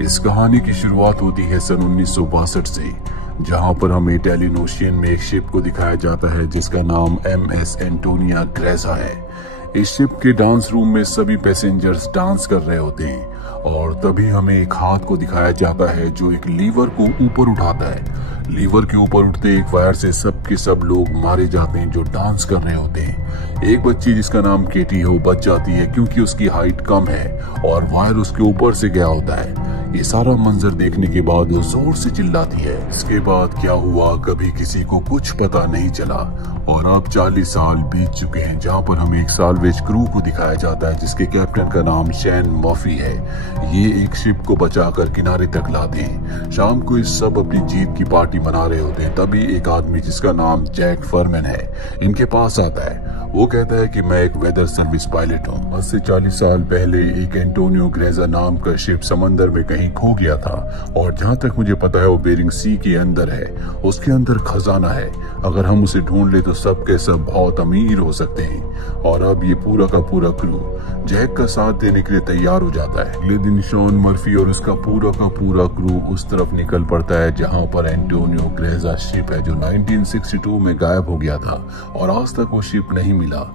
इस कहानी की शुरुआत होती है सन 1962 से, जहां पर हमें इटालियन ओशियन में एक शिप को दिखाया जाता है जिसका नाम MS एंटोनिया ग्रेजा है। इस शिप के डांस रूम में सभी पैसेंजर्स डांस कर रहे होते हैं और तभी हमें एक हाथ को दिखाया जाता है जो एक लीवर को ऊपर उठाता है। लीवर के ऊपर उठते एक वायर से सब के सब लोग मारे जाते हैं जो डांस कर रहे होते हैं। एक बच्ची जिसका नाम केटी है वो बच जाती है क्योंकि उसकी हाइट कम है और वायर उसके ऊपर से गया होता है। ये सारा मंजर देखने के बाद वो जोर से चिल्लाती है। इसके बाद क्या हुआ कभी किसी को कुछ पता नहीं चला और अब 40 साल बीत चुके हैं, जहाँ पर हमें एक साल्वेज क्रू को दिखाया जाता है जिसके कैप्टन का नाम शैन मर्फी है। ये एक शिप को बचाकर किनारे तक लाते हैं। शाम को इस सब अपनी जीत की पार्टी मना रहे होते हैं, तभी एक आदमी जिसका नाम जैक फरमैन है इनके पास आता है। वो कहता है कि मैं एक वेदर सर्विस पायलट हूँ। आज से 40 साल पहले एक एंटोनियो ग्रेजा नाम का शिप समंदर में कहीं खो गया था और जहाँ तक मुझे पता है वो बेरिंग सी के अंदर है। उसके अंदर खजाना है, अगर हम उसे ढूंढ ले तो सब के सब बहुत अमीर हो सकते हैं। और अब ये पूरा का पूरा क्रू जैक का साथ देने के लिए तैयार हो जाता है। अगले दिन शॉन मर्फी और उसका पूरा का पूरा क्रू उस तरफ निकल पड़ता है जहाँ पर एंटोनियो ग्रेजा शिप है जो 1962 में गायब हो गया था और आज तक वो शिप नहीं मिला।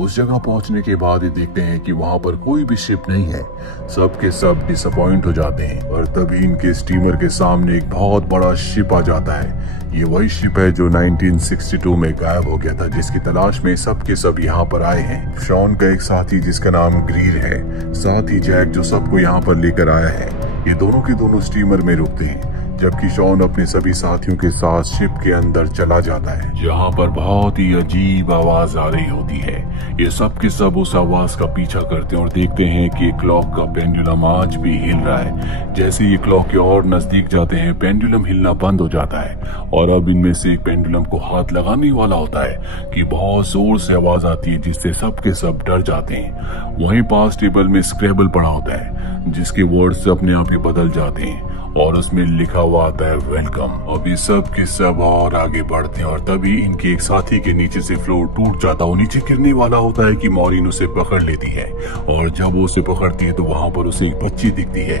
उस जगह पहुंचने के बाद ही देखते हैं कि वहां पर कोई भी शिप नहीं है। सब के सब डिसअपॉइंट हो जाते हैं और तभी इनके स्टीमर के सामने एक बहुत बड़ा शिप आ जाता है। ये वही शिप है जो 1962 में गायब हो गया था, जिसकी तलाश में सब के सब यहाँ पर आए हैं। शॉन का एक साथी जिसका नाम ग्रीर है, साथ ही जैक जो सबको यहाँ पर लेकर आया है। ये दोनों के दोनों स्टीमर में रुकते हैं जबकि शॉन अपने सभी साथियों के साथ शिप के अंदर चला जाता है, जहाँ पर बहुत ही अजीब आवाज आ रही होती है। ये सब के सब उस आवाज का पीछा करते हैं और देखते हैं कि क्लॉक का पेंडुलम आज भी हिल रहा है। जैसे ये क्लॉक के और नजदीक जाते हैं पेंडुलम हिलना बंद हो जाता है और अब इनमें से एक पेंडुलम को हाथ लगाने वाला होता है कि बहुत जोर से आवाज आती है जिससे सब के सब डर जाते हैं। वहीं पास टेबल में स्क्रैबल पड़ा होता है जिसके वर्ड्स अपने आप ही बदल जाते हैं और उसमें लिखा हुआ आता है वेलकम। अभी सब के सब और आगे बढ़ते हैं और तभी इनके एक साथी के नीचे से फ्लोर टूट जाता है। वो नीचे गिरने वाला होता है कि मॉरिन उसे पकड़ लेती है और जब वो उसे पकड़ती है तो वहां पर उसे एक बच्ची दिखती है।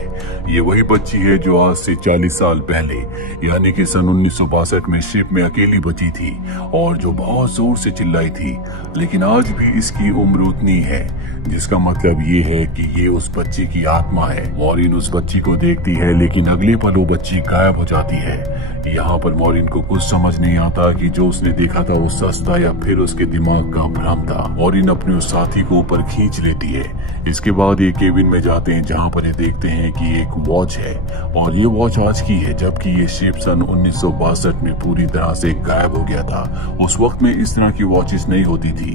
ये वही बच्ची है जो आज से 40 साल पहले यानी कि सन 1962 में शिप में अकेली बची थी और जो बहुत जोर से चिल्लाई थी, लेकिन आज भी इसकी उम्र उतनी है, जिसका मतलब ये है कि ये उस बच्ची की आत्मा है। मॉरिन उस बच्ची को देखती है लेकिन अगले पल वो बच्ची गायब हो जाती है। यहाँ पर मॉरिन को कुछ समझ नहीं आता कि जो उसने देखा था वो सच था या फिर उसके दिमाग का भ्रम था। मॉरिन अपने उस साथी को ऊपर खींच लेती है। इसके बाद ये केबिन में जाते हैं जहाँ पर ये देखते हैं कि एक वॉच है और ये वॉच आज की है, जबकि ये शिप सन 1962 में पूरी तरह से गायब हो गया था। उस वक्त में इस तरह की वॉचेस नहीं होती थी।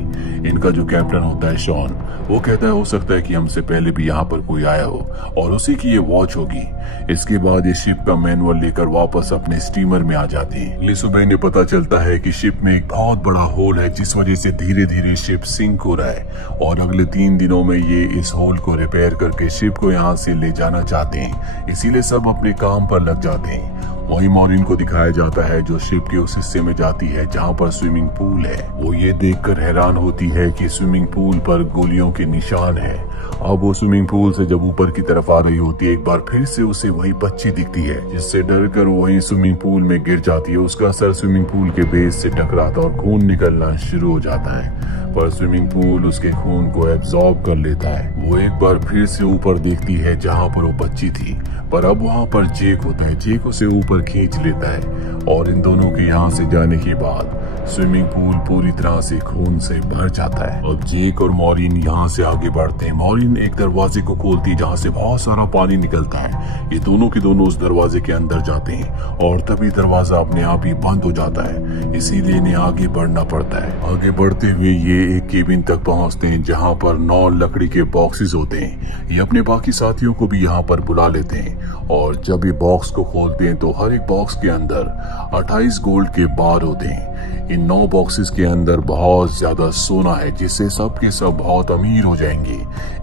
इनका जो कैप्टन होता है शॉन, वो कहता है हो सकता है कि हमसे पहले भी यहाँ पर कोई आया हो और उसी की ये वॉच होगी। इसके बाद ये शिप का मैनुअल लेकर वापस अपने स्टीमर में आ जाते हैं। अगली सुबह इन्हें पता चलता है कि शिप में एक बहुत बड़ा होल है जिस वजह से धीरे धीरे शिप सिंक हो रहा है और अगले 3 दिनों में ये इस होल को रिपेयर करके शिप को यहाँ से ले जाना चाहते हैं। इसीलिए सब अपने काम पर लग जाते हैं। वहीं मॉरिन को दिखाया जाता है जो शिप के उस हिस्से में जाती है जहाँ पर स्विमिंग पूल है। वो ये देखकर हैरान होती है कि स्विमिंग पूल पर गोलियों के निशान है। अब वो स्विमिंग पूल से जब ऊपर की तरफ आ रही होती है, एक बार फिर से उसे वही बच्ची दिखती है जिससे डरकर वो वहीं स्विमिंग पूल में गिर जाती है। उसका सर स्विमिंग पूल के बेस से टकराता और खून निकलना शुरू हो जाता है, पर स्विमिंग पूल उसके खून को एब्जॉर्ब कर लेता है। वो एक बार फिर से ऊपर देखती है जहाँ पर वो बच्ची थी, पर अब वहाँ पर जेक होता है। जेक उसे ऊपर खींच लेता है और इन दोनों के यहाँ से जाने के बाद स्विमिंग पूल पूरी तरह से खून से भर जाता है। अब जेक और मॉरिन यहाँ से आगे बढ़ते हैं। मॉरिन एक दरवाजे को खोलती है जहाँ से बहुत सारा पानी निकलता है। ये दोनों के दोनों उस दरवाजे के अंदर जाते हैं और तभी दरवाजा अपने आप ही बंद हो जाता है, इसीलिए इन्हें आगे बढ़ना पड़ता है। आगे बढ़ते हुए ये एक केबिन तक पहुँचते हैं जहाँ पर 9 लकड़ी के बॉक्सेस होते हैं। ये अपने बाकी साथियों को भी यहाँ पर बुला लेते हैं और जब ये बॉक्स को खोलते हैं तो हर एक बॉक्स के अंदर 28 गोल्ड के बार होते हैं। इन 9 बॉक्सेस के अंदर बहुत ज्यादा सोना है जिससे सब के सब बहुत अमीर हो जाएंगे।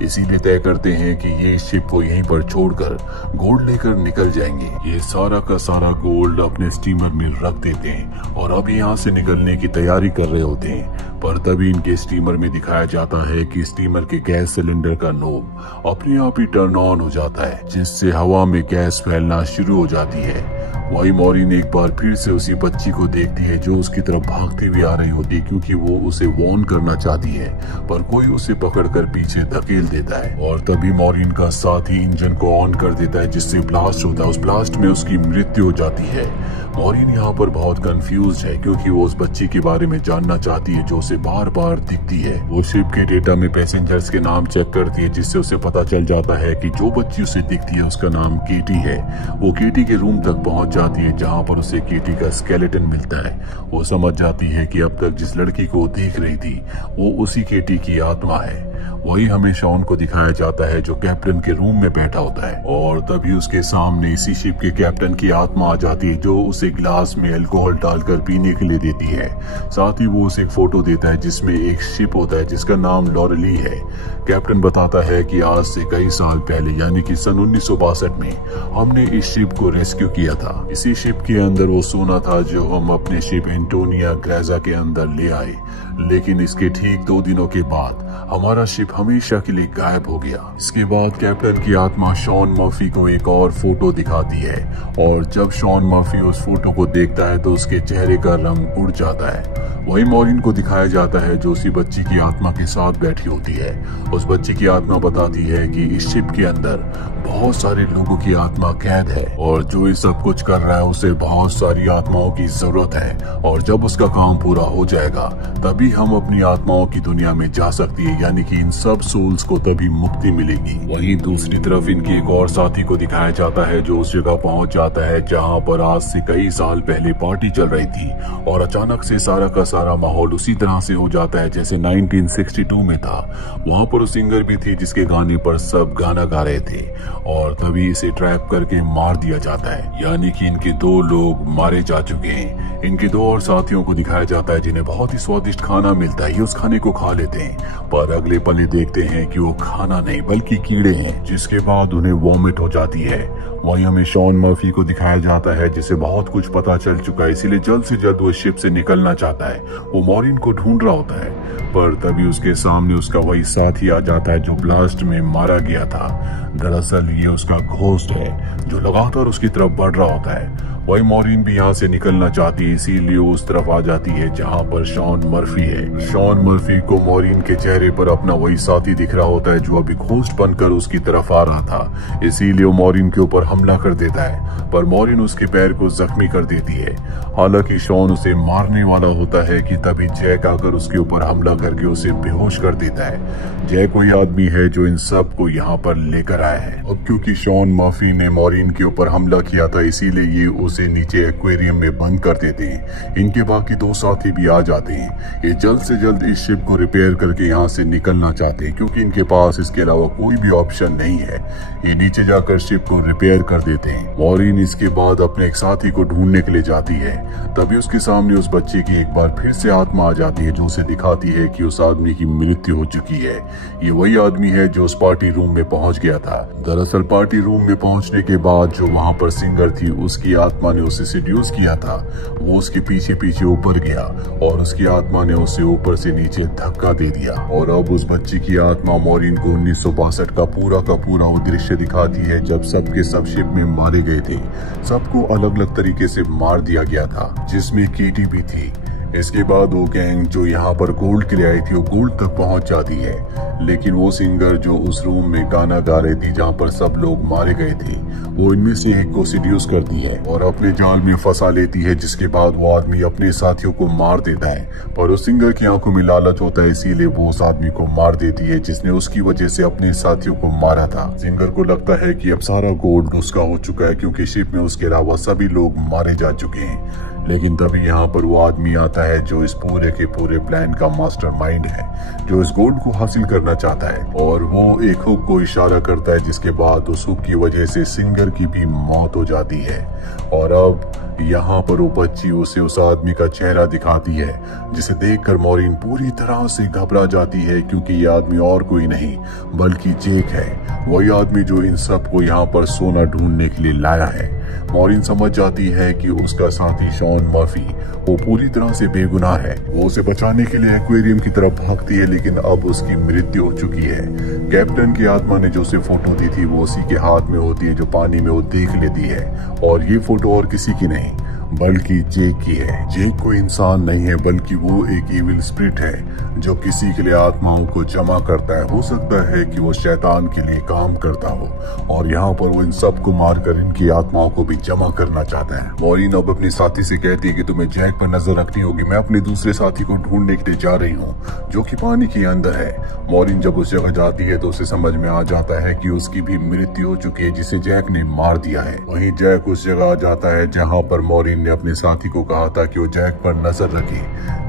इसीलिए तय करते हैं कि ये शिप को यहीं पर छोड़कर गोल्ड लेकर निकल जाएंगे। ये सारा का सारा गोल्ड अपने स्टीमर में रख देते हैं और अब यहाँ से निकलने की तैयारी कर रहे होते हैं, पर तभी इनके स्टीमर में दिखाया जाता है कि स्टीमर के गैस सिलेंडर का नोब अपने आप ही टर्न ऑन हो जाता है, जिससे हवा में गैस फैलना शुरू हो जाती है। वही मॉरिन एक बार फिर से उसी बच्ची को देखती है जो उसकी तरफ भागती हुई आ रही होती है, क्योंकि वो उसे वार्न करना चाहती है, पर कोई उसे पकड़कर पीछे धकेल देता है। और तभी मॉरिन का साथी इंजन को ऑन कर देता है, जिससे ब्लास्ट होता है। उस ब्लास्ट में उसकी मृत्यु हो जाती है। मॉरिन यहाँ पर बहुत कंफ्यूज है, क्योंकि वो उस बच्ची के बारे में जानना चाहती है जो उसे बार बार दिखती है। वो शिप के डेटा में पैसेंजर्स के नाम चेक करती है, जिससे उसे पता चल जाता है कि जो बच्ची उसे दिखती है उसका नाम केटी है। वो केटी के रूम तक पहुंच जाती है, जहां पर उसे केटी का स्केलेटन मिलता है। वो समझ जाती है कि अब तक जिस लड़की को देख रही थी वो उसी केटी की आत्मा है। वही हमें शॉन को दिखाया जाता है जो कैप्टन के रूम में बैठा होता है, और तभी उसके सामने इसी शिप के कैप्टन की आत्मा आ जाती है, जो उसे ग्लास में अल्कोहल डालकर पीने के लिए देती है। साथ ही वो उसे एक फोटो देता है जिसमें एक शिप होता है जिसका नाम लॉरेली है। कैप्टन बताता है कि आज से कई साल पहले, यानी कि सन 1962 में हमने इस शिप को रेस्क्यू किया था। इसी शिप के अंदर वो सोना था जो हम अपने शिप एंटोनिया ग्रेजा के अंदर ले आए, लेकिन इसके ठीक 2 दिनों के बाद हमारा शिप हमेशा के लिए गायब हो गया। इसके बाद कैप्टन की आत्मा शॉन मर्फी को एक और फोटो दिखाती है, और जब शॉन मर्फी उस फोटो को देखता है तो उसके चेहरे का रंग उड़ जाता है। वही मॉरिन को दिखाया जाता है जो उसी बच्ची की आत्मा के साथ बैठी होती है। उस बच्ची की आत्मा बताती है कि इस शिप के अंदर बहुत सारे लोगों की आत्मा कैद है, और जो ये सब कुछ कर रहा है उसे बहुत सारी आत्माओं की जरूरत है, और जब उसका काम पूरा हो जाएगा तभी हम अपनी आत्माओं की दुनिया में जा सकती है, यानी कि इन सब सोल्स को तभी मुक्ति मिलेगी। वहीं दूसरी तरफ इनके एक और साथी को दिखाया जाता है जो उस जगह पहुंच जाता है जहां पर आज से कई साल पहले पार्टी चल रही थी, और अचानक से सारा का सारा माहौल उसी तरह से हो जाता है जैसे 1962 में था। वहां पर सिंगर भी थी जिसके गाने पर सब गाना गा रहे थे, और तभी इसे ट्रैप करके मार दिया जाता है, यानी कि इनके 2 लोग मारे जा चुके हैं। इनके 2 और साथियों को दिखाया जाता है जिन्हें बहुत ही स्वादिष्ट खाना मिलता है। ये उस खाने को खा लेते हैं, पर अगले पल देखते हैं कि वो खाना नहीं बल्कि कीड़े हैं, जिसके बाद उन्हें वॉमिट हो जाती है। वहीं हमें शॉन मर्फी को दिखाया जाता है जिसे बहुत कुछ पता चल चुका है, इसीलिए जल्द से जल्द वो शिप से निकलना चाहता है। वो मॉरिन को ढूंढ रहा होता है, पर तभी उसके सामने उसका वही साथी आ जाता है जो ब्लास्ट में मारा गया था। दरअसल ये उसका घोस्ट है जो लगातार उसकी तरफ बढ़ रहा होता है। वही मॉरिन भी यहाँ से निकलना चाहती है, इसीलिए वो उस तरफ आ जाती है जहाँ पर शॉन मर्फी है। शॉन मर्फी को मॉरिन के चेहरे पर अपना वही साथी दिख रहा होता है जो अभी घोस्ट बनकर उसकी तरफ आ रहा था, इसीलिए वो मॉरिन के ऊपर हमला कर देता है, पर मॉरिन उसके पैर को जख्मी कर देती है। हालांकि शॉन उसे मारने वाला होता है कि तभी जैक आकर उसके ऊपर हमला करके उसे बेहोश कर देता है। जैक वही आदमी है जो इन सब को यहाँ पर लेकर आया है। अब क्योंकि शॉन मर्फी ने मॉरिन के ऊपर हमला किया था, इसीलिए ये उसे नीचे एक्वेरियम में बंद कर देते हैं। इनके बाकी 2 साथी भी आ जाते हैं। ये जल्द से जल्द इस शिप को रिपेयर करके यहाँ से निकलना चाहते हैं, क्योंकि इनके पास इसके अलावा कोई भी ऑप्शन नहीं है। ये नीचे जाकर शिप को रिपेयर कर देते हैं। मॉरिन इसके बाद अपने एक साथी को ढूंढने के लिए जाती है, तभी उसके सामने उस बच्चे की एक बार फिर से आत्मा आ जाती है जो उसे दिखाती है कि उस आदमी की मृत्यु हो चुकी है। ये वही आदमी है जो उस पार्टी रूम में पहुंच गया था। दरअसल पार्टी रूम में पहुंचने के बाद जो वहां पर सिंगर थी उसकी आत्मा ने उसे सिड्यूस किया था। वो उसके पीछे पीछे ऊपर गया और उसकी आत्मा ने उसे ऊपर से नीचे धक्का दे दिया, और अब उस बच्ची की आत्मा मॉरिन को 1962 का पूरा वो दृश्य दिखाती है जब सबके सब शिप में मारे गए थे। सबको अलग अलग तरीके से मार दिया गया था, जिसमें केटी भी थी। इसके बाद वो गैंग जो यहाँ पर गोल्ड के लिए आई थी वो गोल्ड तक पहुंच जाती है, लेकिन वो सिंगर जो उस रूम में गाना गा रही थी जहाँ पर सब लोग मारे गए थे, वो इनमें से एक को सिड्यूस करती है और अपने जाल में फंसा लेती है, जिसके बाद वो आदमी अपने साथियों को मार देता है। पर उस सिंगर की आंखों में लालच होता है, इसीलिए वो उस आदमी को मार देती है जिसने उसकी वजह से अपने साथियों को मारा था। सिंगर को लगता है कि अब सारा गोल्ड उसका हो चुका है, क्योंकि शिप में उसके अलावा सभी लोग मारे जा चुके हैं। लेकिन तभी यहाँ पर वो आदमी आता है जो इस पूरे के पूरे प्लान का मास्टरमाइंड है, जो इस गोल्ड को हासिल करना चाहता है, और वो एक हुक को इशारा करता है, जिसके बाद उस हुक की वजह से सिंगर की भी मौत हो जाती है। और अब यहाँ पर वो बच्ची उसे उस आदमी का चेहरा दिखाती है, जिसे देखकर मॉरिन पूरी तरह से घबरा जाती है, क्योंकि ये आदमी और कोई नहीं बल्कि जेक है, वही आदमी जो इन सबको यहाँ पर सोना ढूंढने के लिए लाया है। मॉरिन समझ जाती है कि उसका साथी शॉन मर्फी वो पूरी तरह से बेगुनाह है। वो उसे बचाने के लिए एक्वेरियम की तरफ भागती है, लेकिन अब उसकी मृत्यु हो चुकी है। कैप्टन की आत्मा ने जो उसे फोटो दी थी वो उसी के हाथ में होती है जो पानी में वो देख लेती है, और ये फोटो और किसी की नहीं बल्कि जेक की है। जेक कोई इंसान नहीं है बल्कि वो एक इविल स्पिरिट है जो किसी के लिए आत्माओं को जमा करता है। हो सकता है कि वो शैतान के लिए काम करता हो और यहाँ पर वो इन सबको मारकर इनकी आत्माओं को भी जमा करना चाहता है। मॉरिन अब अपने साथी से कहती है कि तुम्हें जैक पर नजर रखनी होगी, मैं अपने दूसरे साथी को ढूंढने के लिए जा रही हूँ जो कि पानी के अंदर है। मॉरिन जब उस जगह जाती है तो उसे समझ में आ जाता है कि उसकी भी मृत्यु हो चुकी है जिसे जैक ने मार दिया है। वहीं जैक उस जगह आ जाता है जहाँ पर मॉरिन ने अपने साथी को कहा था कि वो जैक पर नजर रखे।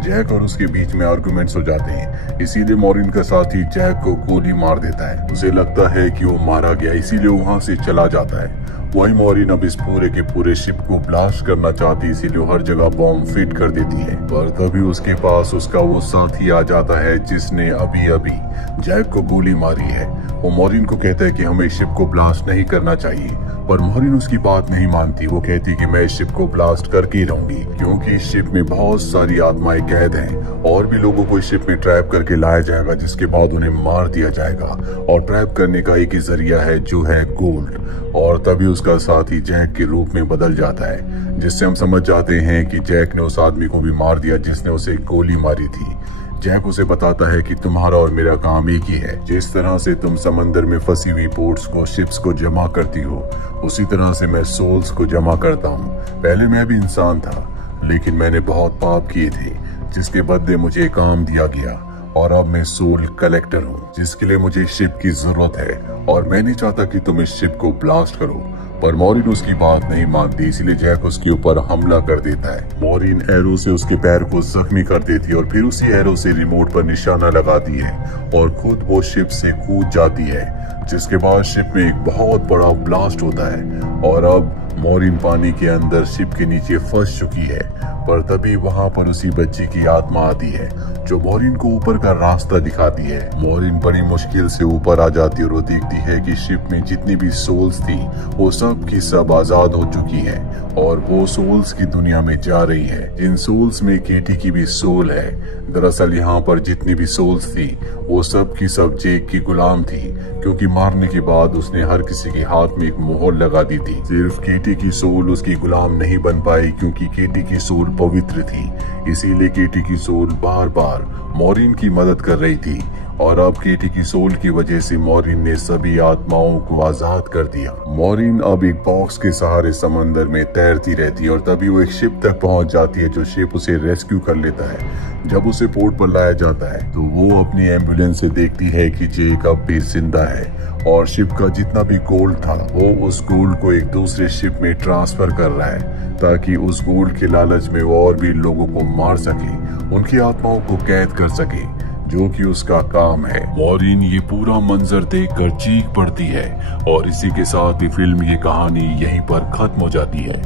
जैक और उसके बीच में आर्गुमेंट्स हो जाते हैं, इसीलिए मॉरिन का साथी जैक को गोली मार देता है। उसे लगता है कि वो मारा गया, इसीलिए वहां से चला जाता है। वही मॉरिन अब इस पूरे के पूरे शिप को ब्लास्ट करना चाहती है, इसीलिए हर जगह बॉम्ब फिट कर देती है। पर तभी उसके पास उसका वो साथी आ जाता है जिसने अभी अभी जैक को गोली मारी है। वो मॉरिन को कहता है कि हमें शिप को ब्लास्ट नहीं करना चाहिए, पर मॉरिन उसकी बात नहीं मानती। वो कहती कि मैं इस शिप को ब्लास्ट करके ही रहूंगी क्योंकि इस शिप में बहुत सारी आत्माएं कैद हैं और भी लोगों को इस शिप में ट्रैप करके लाया जाएगा, जिसके बाद उन्हें मार दिया जाएगा। और ट्रैप करने का एक ही जरिया है जो है गोल्ड। और तभी उसका साथी जैक के रूप में बदल जाता है, जिससे हम समझ जाते हैं कि जैक ने उस आदमी को भी मार दिया जिसने उसे गोली मारी थी। जैक उसे बताता है कि तुम्हारा और मेरा काम एक ही है। जिस तरह से तुम समंदर में फंसी हुई बोट्स को, शिप्स को जमा करती हो, उसी तरह से मैं सोल्स को जमा करता हूँ। पहले मैं भी इंसान था, लेकिन मैंने बहुत पाप किए थे जिसके बदले मुझे काम दिया गया, और अब मैं सोल कलेक्टर हूँ जिसके लिए मुझे शिप की जरूरत है। और मैं नहीं चाहता कि तुम इस शिप को ब्लास्ट करो, पर मॉरिन उसकी बात नहीं मानती, इसलिए जैक उसके ऊपर हमला कर देता है। मॉरिन एरो से उसके पैर को जख्मी कर देती है और फिर उसी एरो से रिमोट पर निशाना लगाती है और खुद वो शिप से कूद जाती है, जिसके बाद शिप में एक बहुत बड़ा ब्लास्ट होता है और अब मॉरिन पानी के अंदर शिप के नीचे फंस चुकी है। पर तभी वहां पर उसी बच्ची की आत्मा आती है जो मॉरिन को ऊपर का रास्ता दिखाती है। मॉरिन बड़ी मुश्किल से ऊपर आ जाती है और वो देखती है कि शिप में जितनी भी सोल्स थी वो सब की सब आजाद हो चुकी है और वो सोल्स की दुनिया में जा रही है। इन सोल्स में केटी की भी सोल है। दरअसल यहाँ पर जितनी भी सोल्स थी वो सब की सब जेक की गुलाम थी, क्योंकि मारने के बाद उसने हर किसी के हाथ में एक मोहर लगा दी थी। सिर्फ केटी की सोल उसकी गुलाम नहीं बन पाई क्योंकि केटी की सोल पवित्र थी, इसीलिए केटी की सोल बार बार मॉरिन की मदद कर रही थी। और अब केटी की सोल की वजह से मॉरिन ने सभी आत्माओं को आजाद कर दिया। मॉरिन अब एक बॉक्स के सहारे समंदर में तैरती रहती है और तभी वो एक शिप तक पहुंच जाती है जो शिप उसे रेस्क्यू कर लेता है। जब उसे पोर्ट पर लाया जाता है तो वो अपनी एम्बुलेंस से देखती है कि जेक अब भी जिंदा है और शिप का जितना भी गोल्ड था वो उस गोल्ड को एक दूसरे शिप में ट्रांसफर कर रहा है ताकि उस गोल्ड के लालच में वो और भी लोगों को मार सके, उनकी आत्माओं को कैद कर सके, जो कि उसका काम है। मॉरिन ये पूरा मंजर देखकर चीख पड़ती है और इसी के साथ ही फिल्म की कहानी यहीं पर खत्म हो जाती है।